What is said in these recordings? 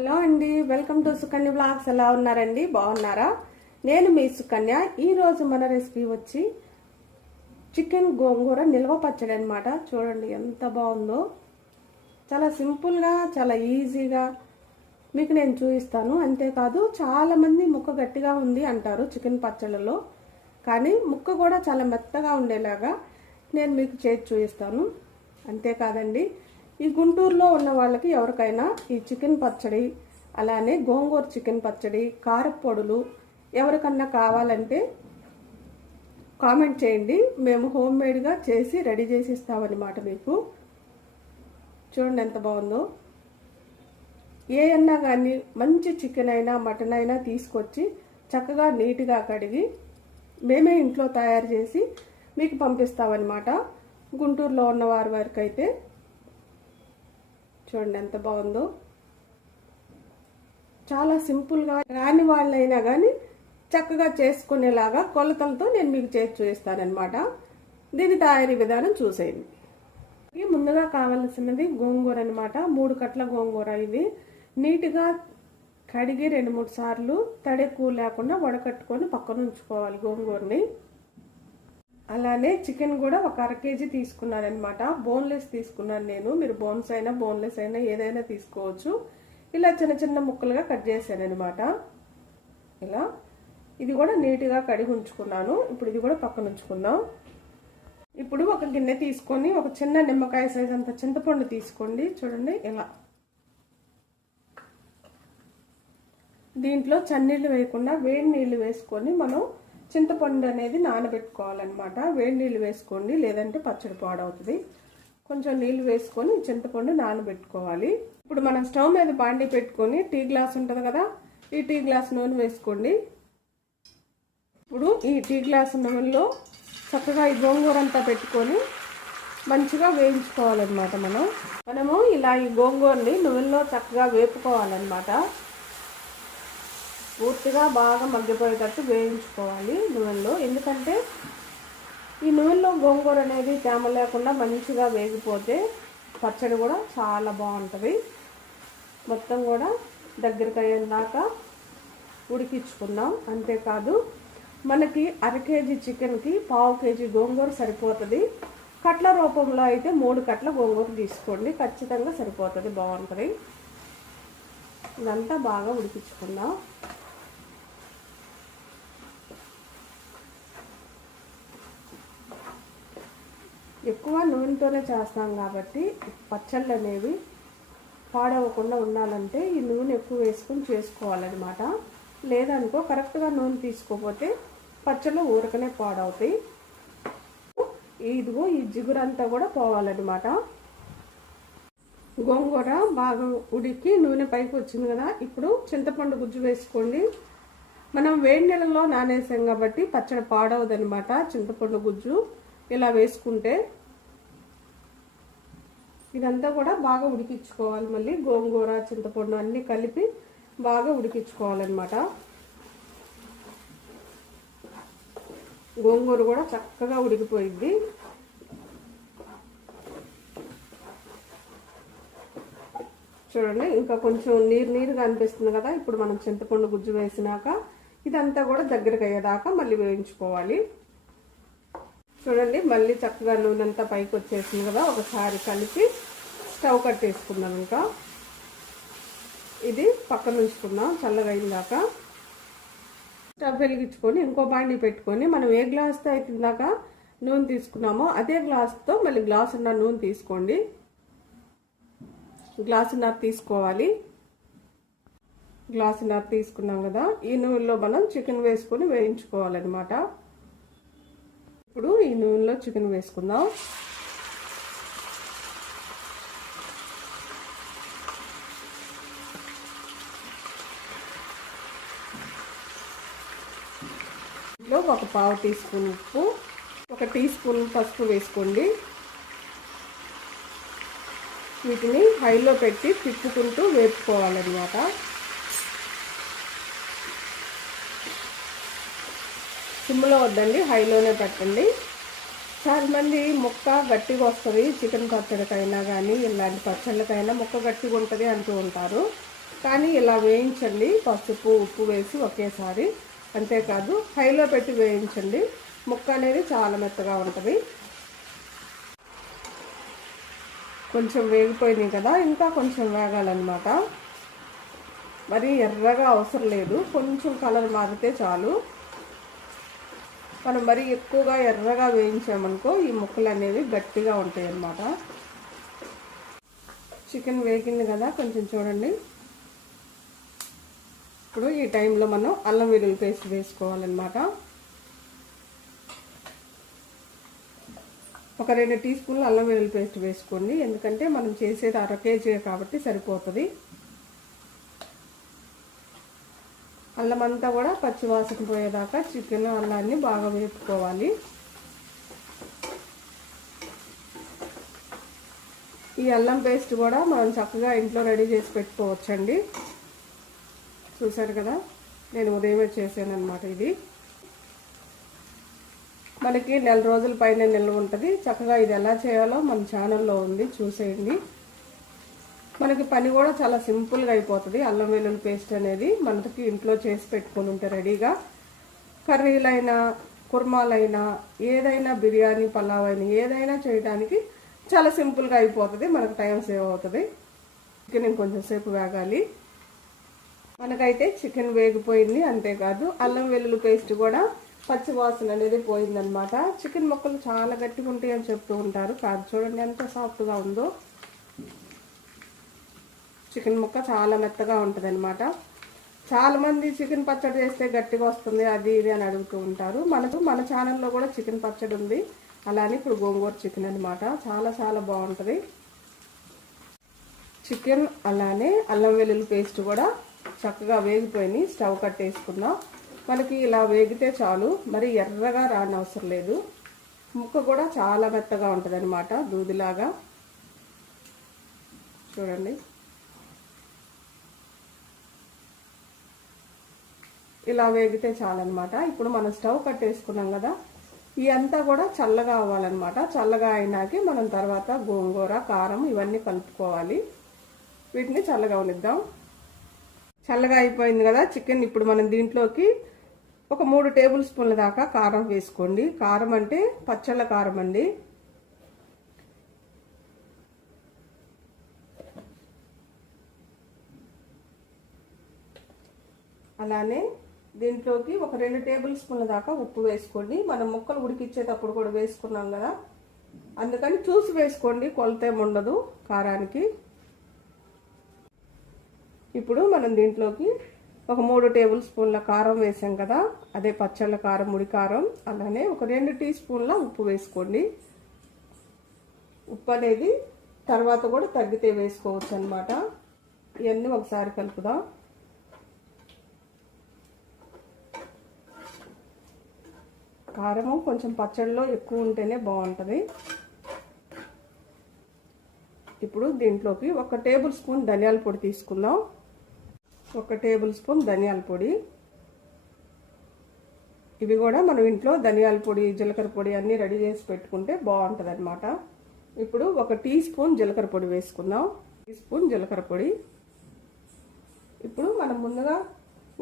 Hello అండి welcome to Sukanya blogs. ఎలా ఉన్నారండి? బాగున్నారా? నేను మీ సుకన్య. ఈరోజు మన రెసిపీ వచ్చి చికెన్ గోంగూర నిల్వ పచ్చడి అనమాట చూడండి ఎంత బాగుందో. చాలా సింపుల్గా చాలా ఈజీగా మీకు నేను చూపిస్తాను. అంతేకాదు చాలామంది ముక్క గట్టిగా ఉంది అంటారు చికెన్ పచ్చళ్ళలో. కానీ ముక్క కూడా చాలా మెత్తగా ఉండేలాగా నేను మీకు చేసి చూపిస్తాను. అంతేకాదండి ఈ గుంటూరులో ఉన్న వాళ్ళకి ఎవరికైనా ఈ చికెన్ పచ్చడి అలానే గోంగూర చికెన్ పచ్చడి కారపొడులు ఎవరికన్నా కావాలంటే కామెంట్ చేయండి. మేము హోమ్ మేడ్గా చేసి రెడీ చేసి ఇస్తామన్నమాట మీకు. చూడండి ఎంత బాగుందో. ఏ అన్నా కానీ మంచి చికెన్ అయినా మటన్ అయినా తీసుకొచ్చి చక్కగా నీట్గా కడిగి మేమే ఇంట్లో తయారు చేసి మీకు పంపిస్తామన్నమాట. గుంటూరులో ఉన్న వారి వరకు అయితే చూడండి ఎంత బాగుందో. చాలా సింపుల్గా రాని వాళ్ళైనా కానీ చక్కగా చేసుకునేలాగా కొలతలతో నేను మీకు చేసి చూపిస్తానమాట దీని తయారీ విధానం చూసేయండి. ఇది ముందుగా కావలసినది గోంగూర అనమాట మూడు కట్ల గోంగూర ఇది నీట్గా కడిగి రెండు మూడు సార్లు తడెక్కువ లేకుండా వడకట్టుకొని పక్కన ఉంచుకోవాలి గోంగూరని. అలానే చికెన్ కూడా ఒక అర కేజీ తీసుకున్నాను అనమాట బోన్లెస్ తీసుకున్నాను నేను. మీరు బోన్స్ అయినా బోన్లెస్ అయినా ఏదైనా తీసుకోవచ్చు. ఇలా చిన్న చిన్న ముక్కలుగా కట్ చేశాను అనమాట ఇలా. ఇది కూడా నీట్గా కడిగి ఉంచుకున్నాను. ఇప్పుడు ఇది కూడా పక్కన ఉంచుకుందాం. ఇప్పుడు ఒక గిన్నె తీసుకొని ఒక చిన్న నిమ్మకాయ సైజ్ అంత చింతపండు తీసుకోండి. చూడండి ఇలా. దీంట్లో చన్నీళ్ళు వేయకుండా వేడి నీళ్ళు వేసుకొని మనం చింతపండు అనేది నానబెట్టుకోవాలన్నమాట. వేడి నీళ్ళు వేసుకోండి లేదంటే పచ్చడి పాడవుతుంది. కొంచెం నీళ్ళు వేసుకొని చింతపండు నానబెట్టుకోవాలి. ఇప్పుడు మనం స్టవ్ మీద బాండి పెట్టుకొని టీ గ్లాస్ ఉంటుంది కదా ఈ టీ గ్లాస్ నూనె వేసుకోండి. ఇప్పుడు ఈ టీ గ్లాస్ నూనెలో చక్కగా ఈ గోంగూర అంతా పెట్టుకొని మంచిగా వేయించుకోవాలన్నమాట మనం. మనము ఇలా ఈ గోంగూరని నూనెలో చక్కగా వేపుకోవాలన్నమాట. పూర్తిగా బాగా మగ్గిపోయేటట్టు వేయించుకోవాలి నూనెలో ఎందుకంటే ఈ నూనెలో గోంగూర అనేది తేమ లేకుండా మంచిగా వేగిపోతే పచ్చడి కూడా చాలా బాగుంటుంది. మొత్తం కూడా దగ్గరికి అయ్యేదాకా ఉడికించుకుందాం. అంతేకాదు మనకి అర కేజీ చికెన్కి పావు కేజీ గోంగూర సరిపోతుంది. కట్ల రూపంలో అయితే మూడు కట్ల గోంగూర తీసుకోండి. ఖచ్చితంగా సరిపోతుంది బాగుంటుంది. ఇదంతా బాగా ఉడికించుకుందాం. ఎక్కువ నూనెతోనే చేస్తాం కాబట్టి పచ్చళ్ళు అనేవి పాడవకుండా ఉండాలంటే ఈ నూనె ఎక్కువ వేసుకొని చేసుకోవాలన్నమాట. లేదనుకో కరెక్ట్గా నూనె తీసుకోకపోతే పచ్చళ్ళు ఊరకనే పాడవుతాయి. ఇదిగో ఈ జిగురంతా కూడా పోవాలన్నమాట. గోంగూర బాగా ఉడికి నూనె పైకి వచ్చింది కదా ఇప్పుడు చింతపండు గుజ్జు వేసుకోండి. మనం వేడి నెలలో నానేసాం కాబట్టి పచ్చడి పాడవదనమాట చింతపండు గుజ్జు. ఇలా వేసుకుంటే ఇదంతా కూడా బాగా ఉడికించుకోవాలి. మళ్ళీ గోంగూర చింతపండు అన్నీ కలిపి బాగా ఉడికించుకోవాలన్నమాట. గోంగూర కూడా చక్కగా ఉడికిపోయింది. చూడండి ఇంకా కొంచెం నీరు నీరుగా అనిపిస్తుంది కదా. ఇప్పుడు మనం చింతపండు గుజ్జు వేసినాక ఇదంతా కూడా దగ్గరికి అయ్యేదాకా మళ్ళీ వేయించుకోవాలి. చూడండి మళ్ళీ చక్కగా నూనె అంతా పైకి వచ్చేసింది కదా. ఒకసారి కలిపి స్టవ్ కట్టేసుకుందాం ఇంకా. ఇది పక్కన ఉంచుకుందాం చల్లగా అయిందాక. స్టవ్ వెలిగించుకొని ఇంకో బాండి పెట్టుకొని మనం ఏ గ్లాస్తో అయితే ఇందాక నూనె తీసుకున్నామో అదే గ్లాస్తో మళ్ళీ గ్లాస్ ఉన్న నూనె తీసుకోండి. గ్లాసున్నర తీసుకోవాలి. గ్లాసున్నర తీసుకున్నాం కదా. ఈ నూనెలో మనం చికెన్ వేసుకొని వేయించుకోవాలన్నమాట. ఇప్పుడు ఈ నూనెలో చికెన్ వేసుకుందాం. ఇంట్లో ఒక పావు టీ స్పూన్ ఉప్పు ఒక టీ స్పూన్ పసుపు వేసుకోండి. వీటిని హైలో పెట్టి తిప్పుకుంటూ వేపుకోవాలన్నమాట. సిమ్లో వద్దండి హైలోనే పెట్టండి. చాలా మంది ముక్క గట్టిగా వస్తుంది చికెన్ పచ్చడికైనా కానీ ఇలాంటి పచ్చళ్ళకైనా ముక్క గట్టిగా ఉంటుంది అంటూ ఉంటారు. కానీ ఇలా వేయించండి పసుపు ఉప్పు వేసి ఒకేసారి. అంతేకాదు హైలో పెట్టి వేయించండి. ముక్క అనేది చాలా మెత్తగా ఉంటుంది. కొంచెం వేగిపోయినాయి కదా ఇంకా కొంచెం వేగాలన్నమాట. మరి ఎర్రగా అవసరం లేదు కొంచెం కలర్ మారితే చాలు. మనం మరి ఎక్కువగా ఎర్రగా వేయించామనుకో ఈ ముక్కలు అనేవి గట్టిగా ఉంటాయి అన్నమాట చికెన్ వేగింది కదా కొంచెం చూడండి. ఇప్పుడు ఈ టైంలో మనం అల్లం వెల్లుల్లి పేస్ట్ వేసుకోవాలన్నమాట. ఒక రెండు టీ స్పూన్లు అల్లం వెల్లుల్లి పేస్ట్ వేసుకోండి. ఎందుకంటే మనం చేసేది అర కేజీ కాబట్టి సరిపోతుంది. అల్లం అంతా కూడా పచ్చివాసన పోయేదాకా చికెన్ అల్లాన్ని బాగా వేపుకోవాలి. ఈ అల్లం పేస్ట్ కూడా మనం చక్కగా ఇంట్లో రెడీ చేసి పెట్టుకోవచ్చండి. చూసారు కదా? నేను ఉదయమే చేశాను అనమాట ఇది. మనకి నెల రోజుల పైన నిల్వ ఉంటుంది. చక్కగా ఇది ఎలా చేయాలో మన ఛానల్లో ఉంది చూసేయండి. మనకి పని కూడా చాలా సింపుల్గా అయిపోతుంది. అల్లం వెల్లుల్లి పేస్ట్ అనేది మనకి ఇంట్లో చేసి పెట్టుకొని ఉంటే రెడీగా. కర్రీలైనా కుర్మాలైనా ఏదైనా బిర్యానీ పలావ్ అయినా ఏదైనా చేయడానికి చాలా సింపుల్గా అయిపోతుంది. మనకు టైం సేవ్ అవుతుంది. చికెన్ ఇంకొంచెం సేపు వేగాలి. మనకైతే చికెన్ వేగిపోయింది అంతేకాదు. అల్లం వెల్లుల్లి పేస్ట్ కూడా పచ్చి వాసన అనేది పోయిందనమాట చికెన్ ముక్కలు చాలా గట్టిగా ఉంటాయి అని చెప్తూ ఉంటారు. కాదు చూడండి ఎంత సాఫ్ట్గా ఉందో. చికెన్ ముక్క చాలా మెత్తగా ఉంటుంది అనమాట చాలామంది చికెన్ పచ్చడి చేస్తే గట్టిగా వస్తుంది అది ఇది అని అడుగుతూ ఉంటారు. మనకు మన ఛానల్లో కూడా చికెన్ పచ్చడి ఉంది. అలానే ఇప్పుడు గోంగూర చికెన్ అనమాట చాలా చాలా బాగుంటుంది. చికెన్ అలానే అల్లం వెల్లుల్లి పేస్ట్ కూడా చక్కగా వేగిపోయి స్టవ్ కట్టేసుకుందాం మనకి ఇలా వేగితే చాలు మరి ఎర్రగా రానవసరం లేదు. ముక్క కూడా చాలా మెత్తగా ఉంటుంది అనమాట దూదిలాగా. చూడండి. ఇలా వేగితే చాలన్నమాట. ఇప్పుడు మనం స్టవ్ కట్టేసుకున్నాం కదా ఈ అంతా కూడా చల్లగా అవ్వాలన్నమాట. చల్లగా అయినాక మనం తర్వాత గోంగూర కారం ఇవన్నీ కలుపుకోవాలి. వీటిని చల్లగా ఉనిద్దాం చల్లగా అయిపోయింది కదా చికెన్ ఇప్పుడు మనం దీంట్లోకి ఒక మూడు టేబుల్ స్పూన్ల దాకా కారం వేసుకోండి. కారం అంటే పచ్చళ్ళ కారం అండి. అలానే దీంట్లోకి ఒక రెండు టేబుల్ స్పూన్ల దాకా ఉప్పు వేసుకోండి. మనం ముక్కలు ఉడికిచ్చేటప్పుడు కూడా వేసుకున్నాం కదా. అందుకని చూసి వేసుకోండి. కొలత ఉండదు కారానికి. ఇప్పుడు మనం దీంట్లోకి ఒక మూడు టేబుల్ స్పూన్ల కారం వేసాం కదా అదే పచ్చళ్ళ కారం ముడి కారం అలానే ఒక రెండు టీ స్పూన్ల ఉప్పు వేసుకోండి. ఉప్పు అనేది తర్వాత కూడా తగ్గితే వేసుకోవచ్చు అనమాట ఇవన్నీ ఒకసారి కలుపుదాం. కారము కొంచెం పచ్చడిలో ఎక్కువ ఉంటేనే బాగుంటుంది. ఇప్పుడు దీంట్లోకి ఒక టేబుల్ స్పూన్ ధనియాల పొడి తీసుకుందాం. ఒక టేబుల్ స్పూన్ ధనియాల పొడి. ఇవి కూడా మనం ఇంట్లో ధనియాల పొడి జీలకర్ర పొడి అన్నీ రెడీ చేసి పెట్టుకుంటే బాగుంటుంది అనమాట ఇప్పుడు ఒక టీ స్పూన్ జీలకర్ర పొడి వేసుకుందాం. టీ స్పూన్ జీలకర్ర పొడి. ఇప్పుడు మనం ముందుగా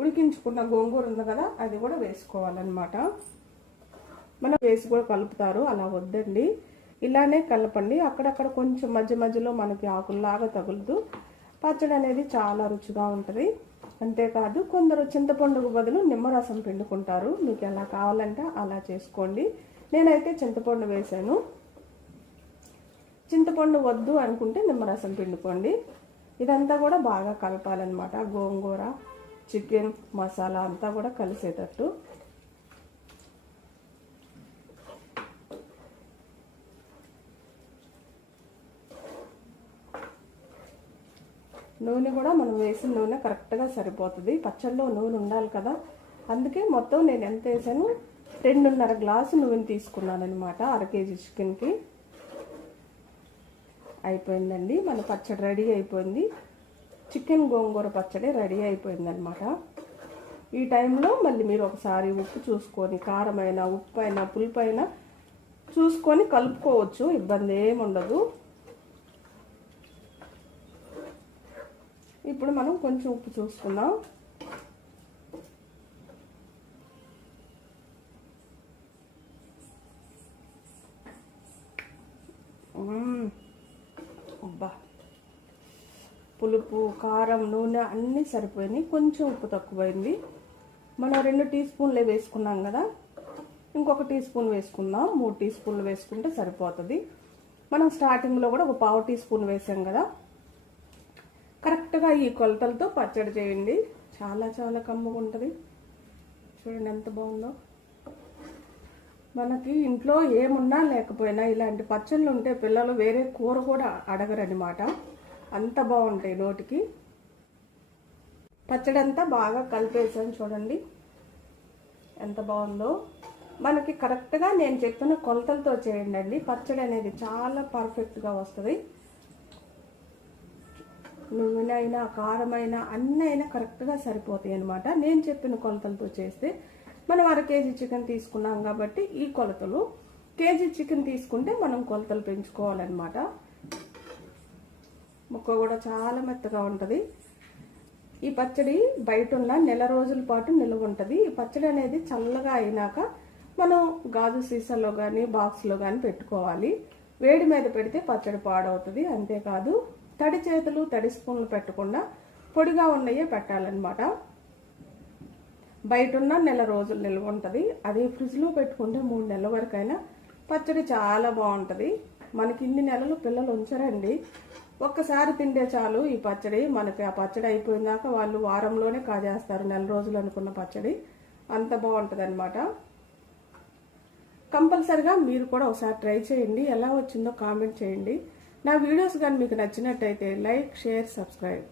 ఉడికించుకున్న గోంగూర ఉంది కదా అది కూడా వేసుకోవాలన్నమాట. మనం వేసి కూడా కలుపుతారు అలా వద్దండి. ఇలానే కలపండి. అక్కడక్కడ కొంచెం మధ్య మధ్యలో మనకి ఆకుల్లాగా తగులుతూ పచ్చడి అనేది చాలా రుచిగా ఉంటుంది. అంతేకాదు కొందరు చింతపండుకు బదులు నిమ్మరసం పిండుకుంటారు. మీకు ఎలా కావాలంటే అలా చేసుకోండి. నేనైతే చింతపండు వేసాను. చింతపండు వద్దు అనుకుంటే నిమ్మరసం పిండుకోండి. ఇదంతా కూడా బాగా కలపాలన్నమాట. గోంగూర చికెన్ మసాలా అంతా కూడా కలిసేటట్టు. నూనె కూడా మనం వేసిన నూనె కరెక్ట్గా సరిపోతుంది. పచ్చళ్ళలో నూనె ఉండాలి కదా. అందుకే మొత్తం నేను ఎంత వేసాను? రెండున్నర గ్లాసు నూనె తీసుకున్నాను అనమాట అర కేజీ చికెన్కి. అయిపోయిందండి. మన పచ్చడి రెడీ అయిపోయింది. చికెన్ గోంగూర పచ్చడి రెడీ అయిపోయిందనమాట ఈ టైంలో మళ్ళీ మీరు ఒకసారి ఉప్పు చూసుకొని కారమైన ఉప్పు అయినా పులుపు అయినా చూసుకొని కలుపుకోవచ్చు. ఇబ్బంది ఏమి ఇప్పుడు మనం కొంచెం ఉప్పు చూసుకుందాం. అబ్బా. పులుపు కారం నూనె అన్నీ సరిపోయినాయి. కొంచెం ఉప్పు తక్కువైంది. మనం రెండు టీ స్పూన్లే వేసుకున్నాం కదా. ఇంకొక టీ స్పూన్ వేసుకుందాం. మూడు టీ స్పూన్లు వేసుకుంటే సరిపోతుంది. మనం స్టార్టింగ్లో కూడా ఒక పావు టీ స్పూన్ వేసాం కదా. కరెక్ట్గా ఈ కొలతలతో పచ్చడి చేయండి. చాలా చాలా కమ్మగా ఉంటుంది. చూడండి ఎంత బాగుందో. మనకి ఇంట్లో ఏమున్నా లేకపోయినా ఇలాంటి పచ్చళ్ళు ఉంటే పిల్లలు వేరే కూర కూడా అడగరనమాట అంత బాగుంటాయి నోటికి. పచ్చడి అంతా బాగా కలిపేసాను చూడండి. ఎంత బాగుందో. మనకి కరెక్ట్గా నేను చెప్పిన కొలతలతో చేయండి అండి పచ్చడి అనేది చాలా పర్ఫెక్ట్గా వస్తుంది. నూనెైనా కారమైనా అన్నీ అయినా కరెక్ట్గా సరిపోతాయి అనమాట నేను చెప్పిన కొలతలతో చేస్తే మనం అర కేజీ చికెన్ తీసుకున్నాం కాబట్టి ఈ కొలతలు కేజీ చికెన్ తీసుకుంటే మనం కొలతలు పెంచుకోవాలన్నమాట. ముక్క కూడా చాలా మెత్తగా ఉంటుంది. ఈ పచ్చడి బయట ఉన్న నెల రోజుల పాటు నిల్వ ఉంటుంది. ఈ పచ్చడి అనేది చల్లగా అయినాక మనం గాజు సీసాలో కానీ బాక్స్లో కానీ పెట్టుకోవాలి. వేడి మీద పెడితే పచ్చడి పాడవుతుంది. అంతేకాదు తడి చేతులు తడి స్పూన్లు పెట్టకుండా పొడిగా ఉన్నయే పెట్టాలన్నమాట. బయట ఉన్న నెల రోజులు నిల్వ ఉంటుంది. అదే ఫ్రిడ్జ్లో పెట్టుకుంటే మూడు నెలల వరకైనా పచ్చడి చాలా బాగుంటుంది. మనకి ఇన్ని నెలలు పిల్లలు ఉంచరండి. ఒక్కసారి తింటే చాలు ఈ పచ్చడి. మనకి ఆ పచ్చడి అయిపోయినాక వాళ్ళు వారంలోనే కాజేస్తారు నెల రోజులు అనుకున్న పచ్చడి. అంత బాగుంటుంది అనమాట కంపల్సరిగా మీరు కూడా ఒకసారి ట్రై చేయండి. ఎలా వచ్చిందో కామెంట్ చేయండి. నా వీడియోస్ కానీ మీకు నచ్చినట్టయితే లైక్ షేర్ సబ్స్క్రైబ్.